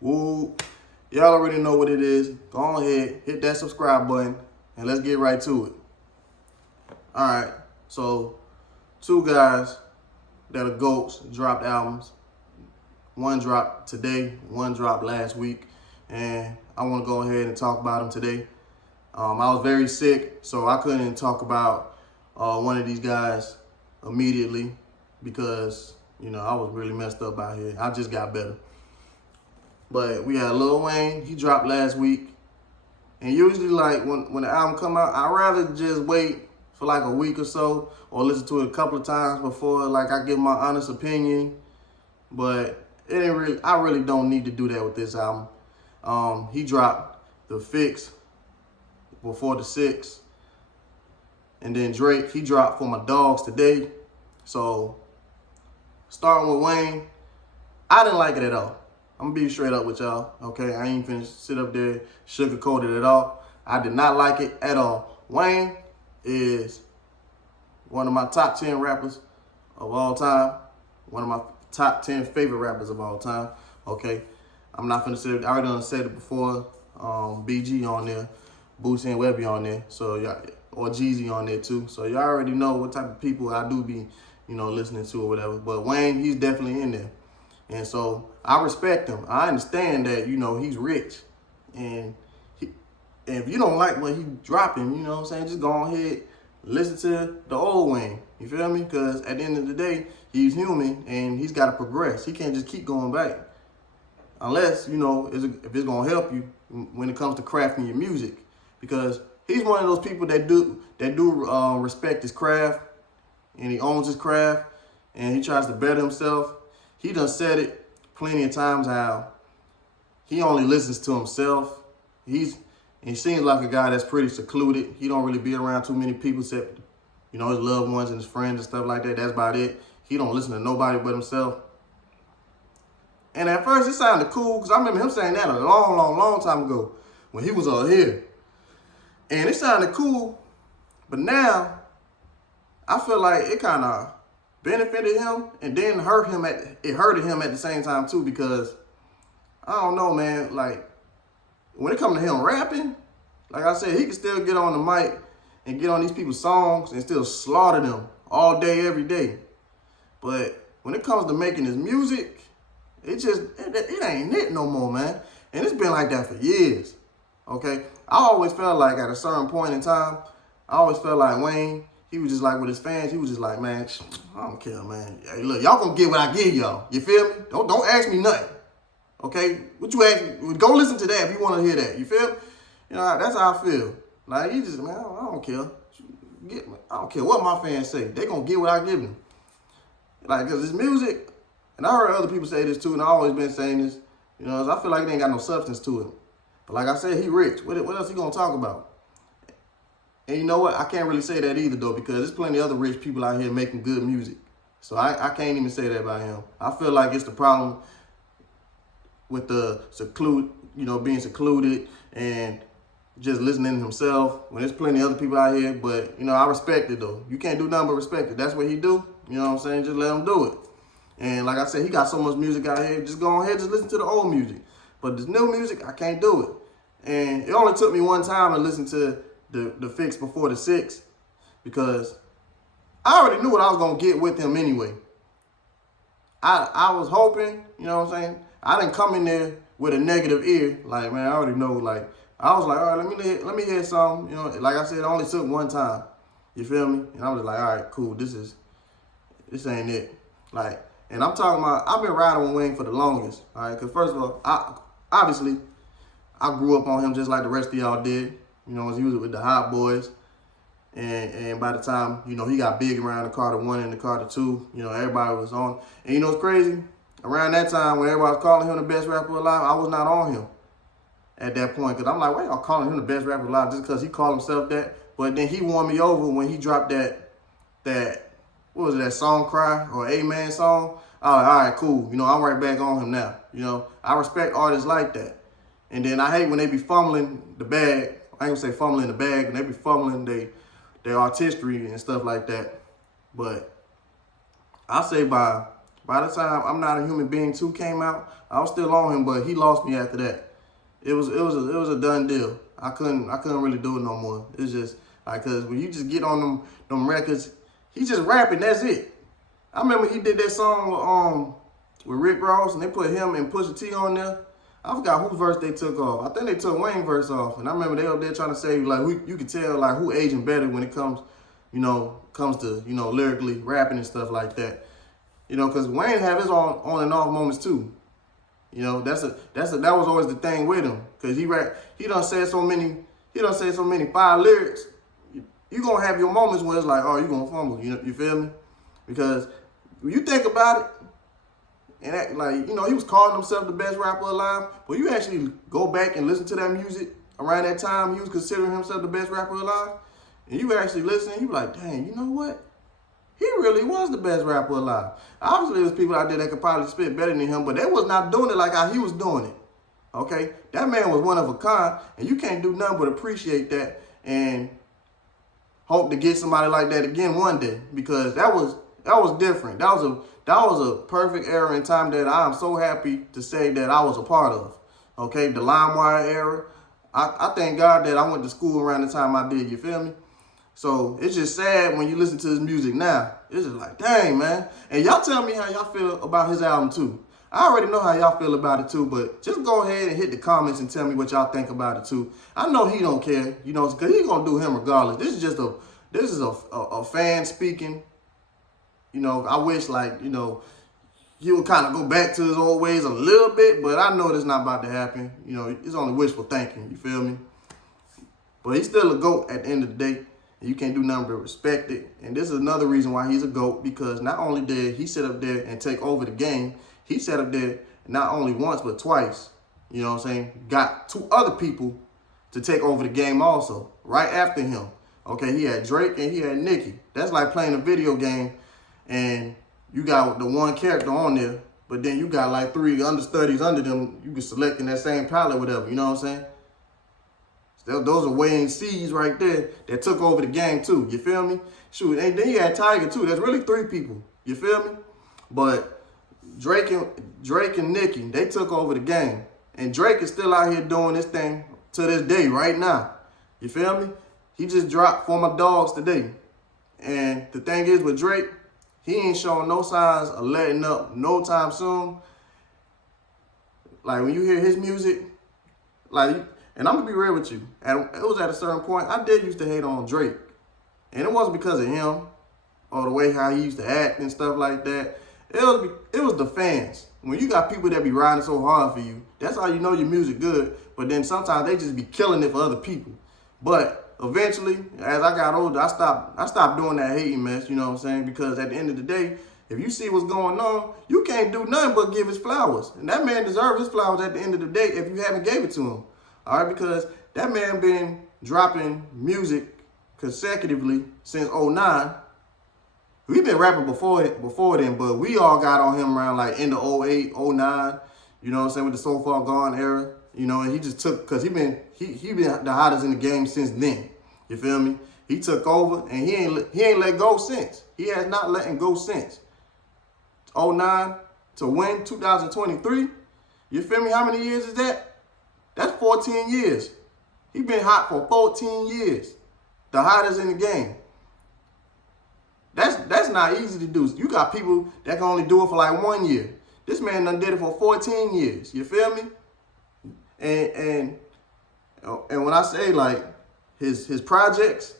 Woo. Y'all already know what it is. Go ahead, hit that subscribe button, and let's get right to it. All right, so two guys that are GOATs dropped albums. One dropped today, one dropped last week, and I want to go ahead and talk about them today. I was very sick, so I couldn't talk about one of these guys immediately because, I was really messed up out here. I just got better. But we had Lil Wayne. He dropped last week. And usually, like, when the album come out, I'd rather just wait for like a week or so or listen to it a couple of times before, like, I give my honest opinion. But I really don't need to do that with this album. He dropped The Fix before the 6. And then Drake, he dropped For My Dogs today. So, starting with Wayne, I didn't like it at all. I'm gonna be straight up with y'all, okay? I ain't finna sit up there sugarcoat it at all. I did not like it at all. Wayne is one of my top 10 rappers of all time. One of my top 10 favorite rappers of all time, okay? I'm not finna say it. I already done said it before. BG on there, Boosie and Webby on there, so y'all, or Jeezy on there too. So y'all already know what type of people I do be, listening to or whatever. But Wayne, he's definitely in there. And so I respect him. I understand that, he's rich. And if you don't like what he's dropping, just go ahead, listen to the old Wayne. You feel me? Because at the end of the day, he's human and he's got to progress. He can't just keep going back. Unless, if it's going to help you when it comes to crafting your music. Because he's one of those people that do respect his craft and he owns his craft and he tries to better himself. He done said it plenty of times how he only listens to himself. He seems like a guy that's pretty secluded. He don't really be around too many people except, his loved ones and his friends and stuff like that. That's about it. He don't listen to nobody but himself. And at first it sounded cool because I remember him saying that a long, long, long time ago when he was out here. And it sounded cool, but now I feel like it kind of benefited him and then hurted him at the same time too, because I don't know, man, like when it comes to him rapping, like I said, he can still get on the mic and get on these people's songs and still slaughter them all day, every day. But when it comes to making his music, it ain't it no more, man. And it's been like that for years, okay? I always felt like at a certain point in time, I always felt like Wayne, he was just like with his fans, he was just like, man, I don't care, man. Hey, look, y'all gonna get what I give y'all. You feel me? Don't ask me nothing. Okay? What you ask me? Go listen to that if you want to hear that. You feel me? That's how I feel. Like, he just, man, I don't care. I don't care what my fans say. They gonna get what I give them. Like, cause it's music, and I heard other people say this too, and I always been saying this, I feel like it ain't got no substance to it. But like I said, he rich. What else he gonna talk about? And you know what? I can't really say that either, though, because there's plenty of other rich people out here making good music. So I can't even say that about him. I feel like it's the problem with the being secluded and just listening to himself when there's plenty of other people out here. But, I respect it, though. You can't do nothing but respect it. That's what he do. You know what I'm saying? Just let him do it. And like I said, he got so much music out here. Just go ahead, just listen to the old music. But this new music, I can't do it. And it only took me one time to listen to the Fix before the 6 because I already knew what I was going to get with him anyway. I was hoping, you know what I'm saying? I didn't come in there with a negative ear. Like, man, I already know. Like, I was like, all right, let me hear something. Like I said, it only took one time. You feel me? And I was like, all right, cool. This ain't it. Like, and I'm talking about, I've been riding with Wayne for the longest. All right, because first of all, obviously, I grew up on him just like the rest of y'all did. As he was with the Hot Boys. And by the time, he got big around the Carter 1 and the Carter 2, everybody was on. And it's crazy? Around that time when everybody was calling him the best rapper alive, I was not on him at that point. Because I'm like, why y'all calling him the best rapper alive just because he called himself that? But then he won me over when he dropped that what was it, that Song Cry or Amen song? I was like, all right, cool. I'm right back on him now. I respect artists like that. And then I hate when they be fumbling the bag. I ain't gonna say fumbling the bag, and they be fumbling their artistry and stuff like that. But I say by By the time I'm Not a Human Being 2 came out, I was still on him, but he lost me after that. It was a done deal. I couldn't really do it no more. It's just like, cause when you just get on them records, he just rapping, that's it. I remember he did that song with Rick Ross, and they put him and Pusha T on there. I forgot whose verse they took off. I think they took Wayne's verse off, and I remember they up there trying to say like you can tell like who aging better when it comes to lyrically rapping and stuff like that. Because Wayne have his on and off moments too. That was always the thing with him, because he done said so many fire lyrics. You gonna have your moments where it's like, oh, you gonna fumble. You feel me? Because when you think about it, and act like, he was calling himself the best rapper alive, but you actually go back and listen to that music around that time he was considering himself the best rapper alive, and you actually listen, you be like, dang, you know what? He really was the best rapper alive. Obviously, there's people out there that could probably spit better than him, but they was not doing it like how he was doing it. Okay? That man was one of a kind, and you can't do nothing but appreciate that and hope to get somebody like that again one day, because that was different. That was a perfect era in time that I am so happy to say that I was a part of. Okay? The LimeWire era. I thank God that I went to school around the time I did, you feel me? So it's just sad when you listen to his music now. It's just like, dang, man. And y'all tell me how y'all feel about his album too. I already know how y'all feel about it too, but just go ahead and hit the comments and tell me what y'all think about it too. I know he don't care, because he's gonna do him regardless. This is a fan speaking. I wish he would kind of go back to his old ways a little bit, but I know that's not about to happen. It's only wishful thinking, you feel me? But he's still a GOAT at the end of the day. You can't do nothing but respect it. And this is another reason why he's a GOAT, because not only did he sit up there and take over the game, he sat up there not only once but twice. You know what I'm saying? Got 2 other people to take over the game also, right after him. Okay, he had Drake and he had Nicki. That's like playing a video game and you got the one character on there, but then you got like 3 understudies under them. You can select in that same palette, whatever. You know what I'm saying? Those are Wayne C's right there that took over the game too. You feel me? Shoot, and then you had Tiger too. That's really 3 people. You feel me? But Drake and Nicki, they took over the game. And Drake is still out here doing this thing to this day, right now. You feel me? He just dropped For My Dogs today. And the thing is with Drake, he ain't showing no signs of letting up no time soon. Like when you hear his music, and I'm gonna be real with you, it was at a certain point, I did used to hate on Drake. And it wasn't because of him or the way how he used to act and stuff like that. It was the fans. When you got people that be riding so hard for you, that's how you know your music good. But then sometimes they just be killing it for other people. But eventually, as I got older, I stopped doing that hating mess, you know what I'm saying? Because at the end of the day, if you see what's going on, you can't do nothing but give his flowers. And that man deserves his flowers at the end of the day if you haven't gave it to him. All right, because that man been dropping music consecutively since 2009. We've been rapping before then, but we all got on him around like end of 2008, 2009, you know what I'm saying, with the So Far Gone era, and he just took, because he been the hottest in the game since then, you feel me? He took over, and he ain't let go since. He has not letting go since. 2009 to win 2023, you feel me? How many years is that? That's 14 years. He been hot for 14 years. The hottest in the game. That's not easy to do. You got people that can only do it for like 1 year. This man done did it for 14 years. You feel me? And when I say like his projects,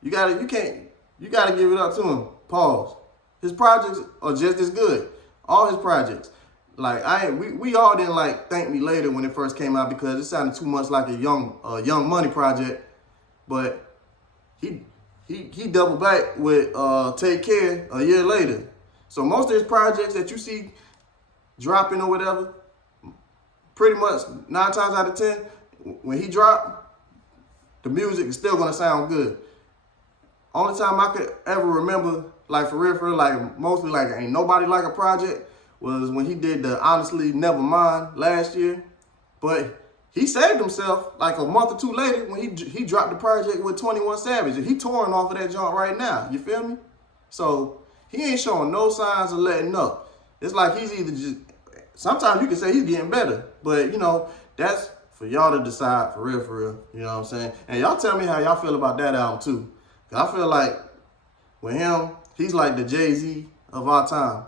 you gotta give it up to him. Pause. His projects are just as good. All his projects. Like we all didn't like Thank Me Later when it first came out because it sounded too much like a Young Money project, but he doubled back with Take Care a year later. So most of his projects that you see dropping or whatever, pretty much 9 times out of 10, when he dropped, the music is still gonna sound good. Only time I could ever remember, like for real, like mostly like Ain't Nobody Like a project, was when he did the Honestly Nevermind last year. But he saved himself like a month or 2 later when he dropped the project with 21 Savage. And he touring off of that joint right now. You feel me? So he ain't showing no signs of letting up. It's like he's either just, sometimes you can say he's getting better, but, you know, that's for y'all to decide for real, you know what I'm saying? And y'all tell me how y'all feel about that album too. 'Cause I feel like with him, he's like the Jay-Z of our time.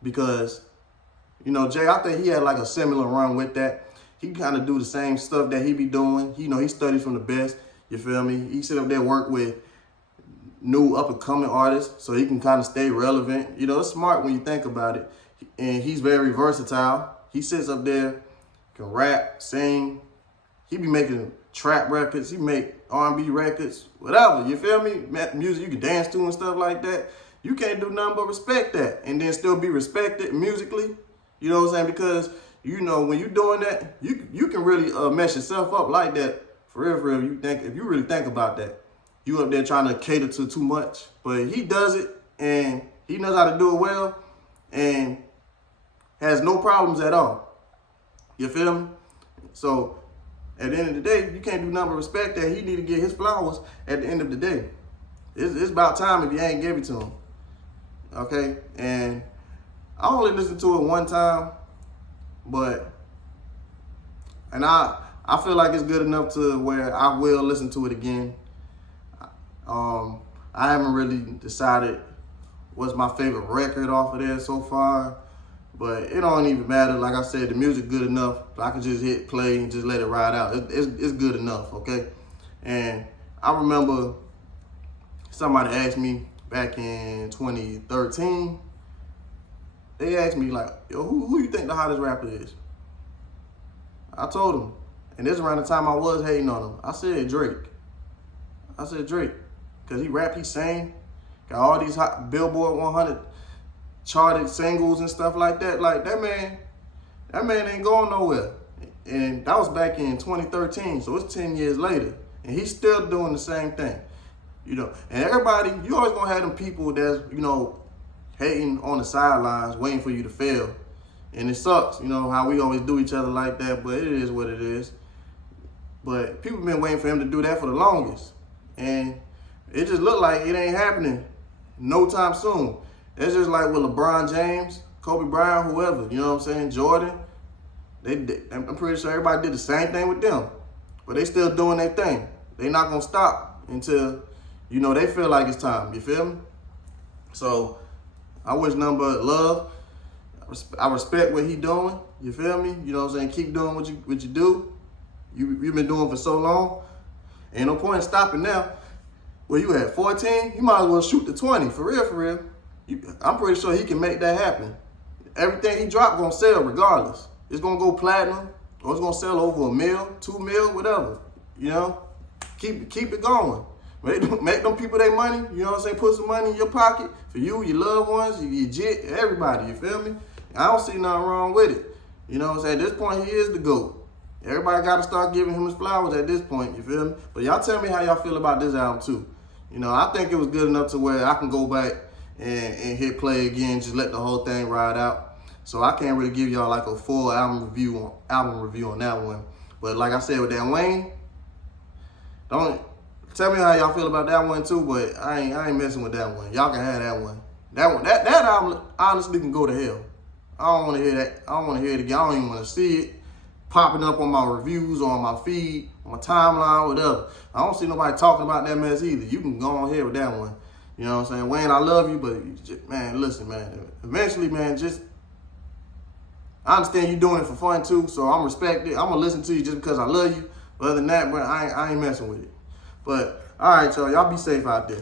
Because, you know, Jay, I think he had like a similar run with that. He kind of do the same stuff that he be doing. You know, he studies from the best, you feel me? He sit up there work with new up-and-coming artists so he can kind of stay relevant. You know, it's smart when you think about it. And he's very versatile. He sits up there, can rap, sing. He be making trap records. He make R&B records, whatever, you feel me? Music you can dance to and stuff like that. You can't do nothing but respect that and then still be respected musically. You know what I'm saying? Because, you know, when you're doing that, you can really mess yourself up like that. For real, you think, if you really think about that. You up there trying to cater to too much. But he does it, and he knows how to do it well, and has no problems at all. You feel me? So, at the end of the day, you can't do nothing but respect that. He need to get his flowers at the end of the day. It's about time if you ain't give it to him. Okay? And I only listened to it one time, but, and I feel like it's good enough to where I will listen to it again. I haven't really decided what's my favorite record off of there so far, but it don't even matter. Like I said, the music good enough. I can just hit play and just let it ride out. It's good enough, okay? And I remember somebody asked me back in 2013, they asked me like, yo, who you think the hottest rapper is? I told them, and this is around the time I was hating on him. I said Drake. Because he rap, he sing, got all these hot Billboard 100 charted singles and stuff like that. Like, that man ain't going nowhere. And that was back in 2013, so it's 10 years later. And he's still doing the same thing. You know, and everybody, you always gonna have them people that's, you know, hating on the sidelines, waiting for you to fail. And it sucks, you know, how we always do each other like that, but it is what it is. But people been waiting for him to do that for the longest. And it just looked like it ain't happening no time soon. It's just like with LeBron James, Kobe Bryant, whoever, you know what I'm saying, Jordan. I'm pretty sure everybody did the same thing with them. But they still doing their thing. They not gonna stop until, you know, they feel like it's time, you feel me? So I wish nothing but love. I respect what he doing, you feel me? You know what I'm saying? Keep doing what you do. You've been doing for so long. Ain't no point in stopping now. Well, you had 14, you might as well shoot to 20, for real. I'm pretty sure he can make that happen. Everything he drop gonna sell regardless. It's gonna go platinum, or it's gonna sell over $1 million, $2 million, whatever. You know, keep it going. Make them people their money, you know what I'm saying? Put some money in your pocket for you, your loved ones, your jit, everybody, you feel me? I don't see nothing wrong with it. You know what I'm saying? At this point, he is the GOAT. Everybody got to start giving him his flowers at this point, you feel me? But y'all tell me how y'all feel about this album too. You know, I think it was good enough to where I can go back and hit play again, just let the whole thing ride out. So I can't really give y'all like a full album review on that one. But like I said with that Wayne, don't tell me how y'all feel about that one too, but I ain't messing with that one. Y'all can have that one. That album honestly can go to hell. I don't want to hear that. I don't want to hear it again. I don't even want to see it popping up on my reviews or on my feed, on my timeline, whatever. I don't see nobody talking about that mess either. You can go on here with that one. You know what I'm saying? Wayne, I love you, but man, listen, man. Eventually, man, just, I understand you doing it for fun too, so I'm respected. I'm gonna listen to you just because I love you. But other than that, bro, I ain't messing with it. But all right, y'all be safe out there.